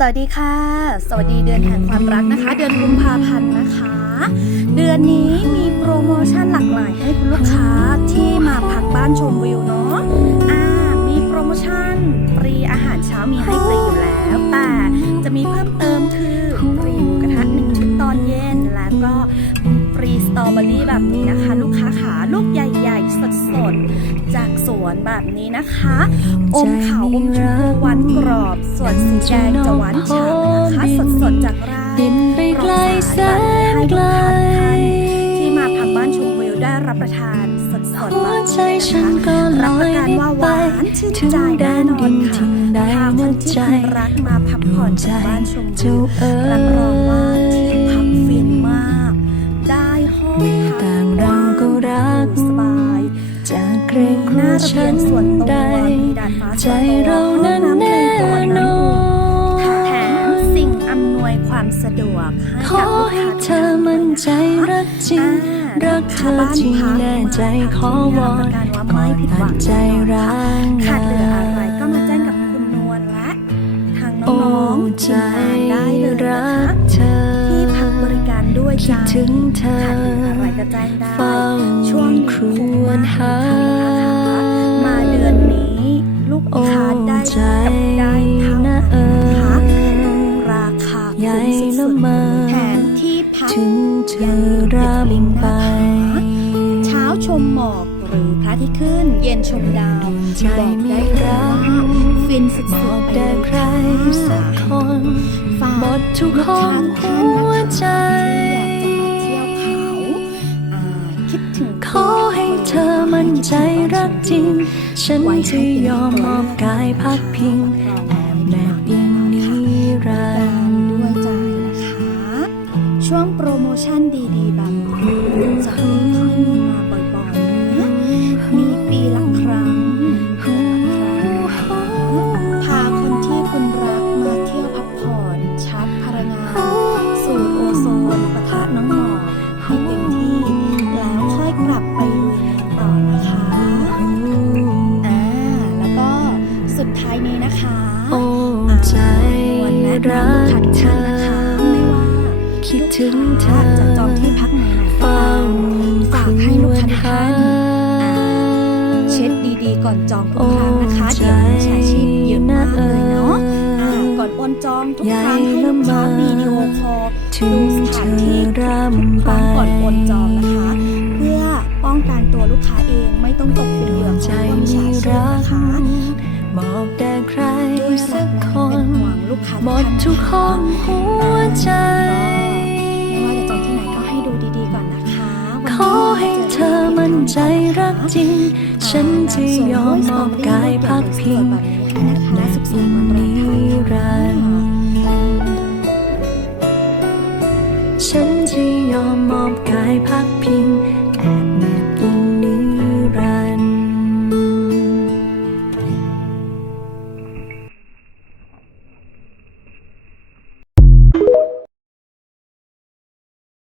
สวัสดีค่ะ สวัสดีเดือนแห่งความรักนะคะ เดือนกุมภาพันธ์นะคะ เดือนนี้มีโปรโมชั่นหลากหลายให้คุณลูกค้าที่มาพักบ้านชมวิวเนาะอ่ามีโปรโมชั่นฟรีอาหารเช้ามีให้ รีสตรอเบอรี่แบบนี้นะคะ ลูกค้าขาลูกใหญ่ๆ สดๆ จากสวนแบบนี้นะคะ อมขาวอมชมพูหวานกรอบ ส่วนสีแดงจะหวานฉ่ำนะคะสดๆ จากไร่บินไปไกลแสนไกลที่มาพักบ้านชมวิวได้รับประทานสดๆแบบนี้นะคะรับประกันว่าหวานชื่นใจแน่นอนค่ะที่ใดพาคนะนที่คุณรักมาพักผ่อนใจจากบ้านชมวิวรับ เกรงหกลัน้าวระเบีฉัยนส่วนตัวใดมีดาดฟ้าใจตัวเรานั้นห้องแน่ำในตัวนอนแถมสิ่งอำนวยความสะดวกให้ขกัอให้เธอมั่นใจรักจริง รักเธอจริงแน่ใจขอวอนการว่าไม่ผิดหวังใจร้างขาดเหลืออะไรก็มาแจ้งกับคุณนวลและทางน้องๆใจทีมงานได้เลยนะคะที่พักบริการด้วยใจคิดถึงเธอขาดเหลืออะไรก็แจ้งได้เฝ้าช่วงครวญหา ได้ใจกับได้เท่านะนั้นเอนะคะอราคาใหญ่คุ้มสุละดเมอๆแถมที่พักถึงเธอรำไปเช้าชมหมอกหรือพระอาทิตย์ขึ้นเย็นชมดาวใจบอกไม่ได้เลยรัว่ากฟินสุดบอๆกไปเลแต่ยใครค่ะสักคนฝากหมดทุกห้องหัวใจที่อยากจะมาเที่ยวเขาอ่าคิดถึงขอให้เธอมั่นใจรัก จริง ฉันจะยอมมอบกายพักพิงแอบแนบอิง นี้นะคะโอ้ใจวันแนะนำรัลูกกค้าทุกเธท่านอนะคะไม่ว่าคิดถึงเธถ้าอจะจองที่พักไหนๆก็เฝ้าตามฝากให้ลูกค้าทุกท่านครวญหาเช็ดดีๆก่อนจองทุกครั้งนะคะเดี๋ยวมีฉาชีพเยอะมากเลยเนาะอ่าก่อนโอนจองทุกครั้งให้ลูกค้าวิดีโอคอลถึดูงสเธถานอที่ทุกรครั้งำไปก่อนโอนจองนะคะ เพื่อป้องกันตัวลูกค้าเองไม่ต้องตกเป็นเหยื่อขใจอง หมดทุกห้องหัวใจไม่ว่าจะจองที่ไหนก็ให้ดูดีๆก่อนนะคะวันขนี้อให้เธอมั่นใจรักจริง ฉันจะยอมมอบกายพักพิงแบบนี้นะคะสุขสันต์วันนิวานไทน์รั